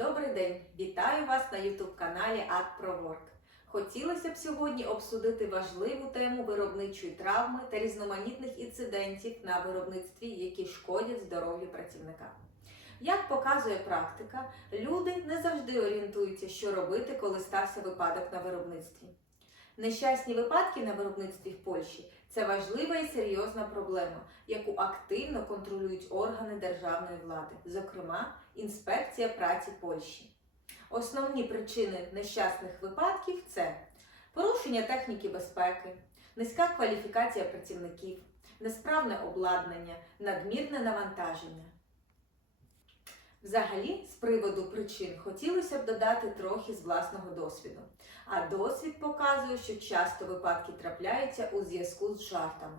Добрий день! Вітаю вас на YouTube каналі AdProWork. Хотілося б сьогодні обсудити важливу тему виробничої травми та різноманітних інцидентів на виробництві, які шкодять здоров'ю працівника. Як показує практика, люди не завжди орієнтуються, що робити, коли стався випадок на виробництві. Нещасні випадки на виробництві в Польщі це важлива і серйозна проблема, яку активно контролюють органи державної влади, зокрема інспекція праці Польщі. Основні причини нещасних випадків це порушення техніки безпеки, низька кваліфікація працівників, несправне обладнання, надмірне навантаження. Взагалі, з приводу причин хотілося б додати трохи з власного досвіду. А досвід показує, що часто випадки трапляються у зв'язку з жартами.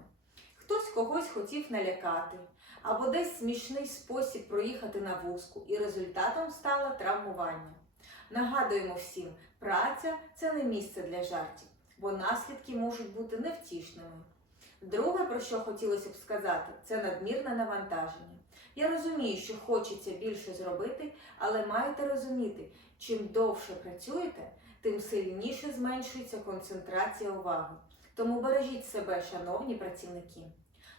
Хтось когось хотів налякати, або десь смішний спосіб проїхати на вузку, і результатом стало травмування. Нагадуємо всім, праця це не місце для жартів, бо наслідки можуть бути невтішними. Друге, про що хотілося б сказати, це надмірне навантаження. Я розумію, що хочеться більше зробити, але маєте розуміти, чим довше працюєте, тим сильніше зменшується концентрація уваги. Тому бережіть себе, шановні працівники.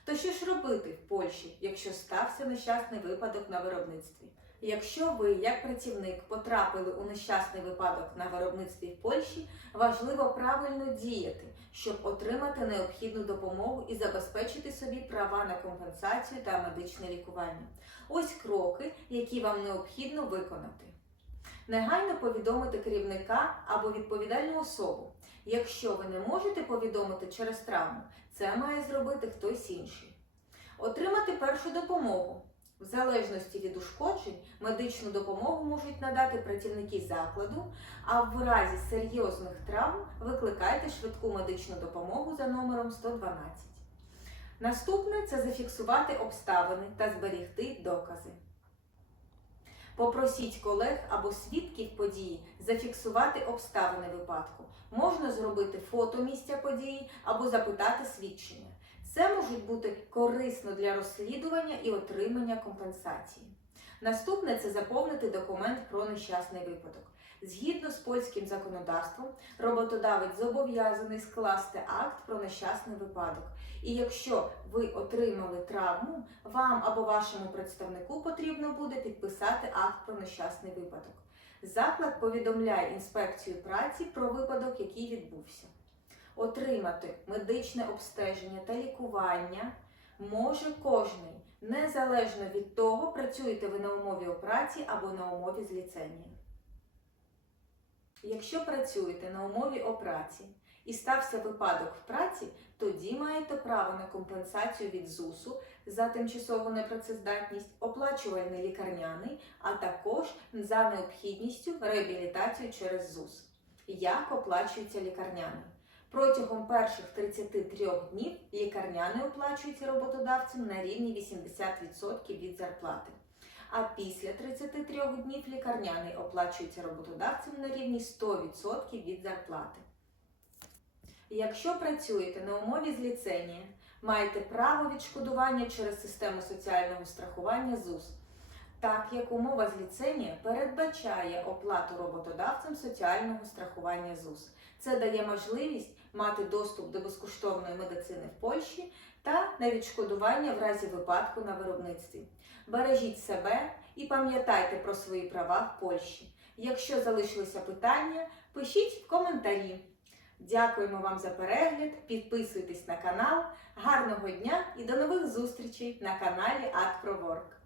То що ж робити в Польщі, якщо стався нещасний випадок на виробництві? Якщо ви, як працівник, потрапили у нещасний випадок на виробництві в Польщі, важливо правильно діяти, щоб отримати необхідну допомогу і забезпечити собі права на компенсацію та медичне лікування. Ось кроки, які вам необхідно виконати. Негайно повідомити керівника або відповідальну особу. Якщо ви не можете повідомити через травму, це має зробити хтось інший. Отримати першу допомогу. В залежності від ушкоджень медичну допомогу можуть надати працівники закладу, а в разі серйозних травм викликайте швидку медичну допомогу за номером 112. Наступне це зафіксувати обставини та зберігти докази. Попросіть колег або свідків події зафіксувати обставини випадку. Можна зробити фото місця події або запитати свідчення. Це може бути корисно для розслідування і отримання компенсації. Наступне це заповнити документ про нещасний випадок. Згідно з польським законодавством, роботодавець зобов'язаний скласти акт про нещасний випадок. І якщо ви отримали травму, вам або вашому представнику потрібно буде підписати акт про нещасний випадок. Заклад повідомляє інспекцію праці про випадок, який відбувся. Отримати медичне обстеження та лікування може кожний, незалежно від того, працюєте ви на умові о праці або на умові з ліцензією. Якщо працюєте на умові о праці і стався випадок в праці, тоді маєте право на компенсацію від ЗУСу за тимчасову непрацездатність, оплачувальний лікарняний, а також за необхідністю реабілітацію через ЗУС. Як оплачується лікарняний? Протягом перших 33 днів лікарняний оплачується роботодавцем на рівні 80% від зарплати. А після 33 днів лікарняний оплачується роботодавцем на рівні 100% від зарплати. Якщо працюєте на умові з ліцензії, маєте право відшкодування через систему соціального страхування ЗУС, так як умова з ліцензії передбачає оплату роботодавцем соціального страхування ЗУС. Це дає можливість мати доступ до безкоштовної медицини в Польщі та на відшкодування в разі випадку на виробництві. Бережіть себе і пам'ятайте про свої права в Польщі. Якщо залишилися питання, пишіть в коментарі. Дякуємо вам за перегляд, підписуйтесь на канал. Гарного дня і до нових зустрічей на каналі AdProWork.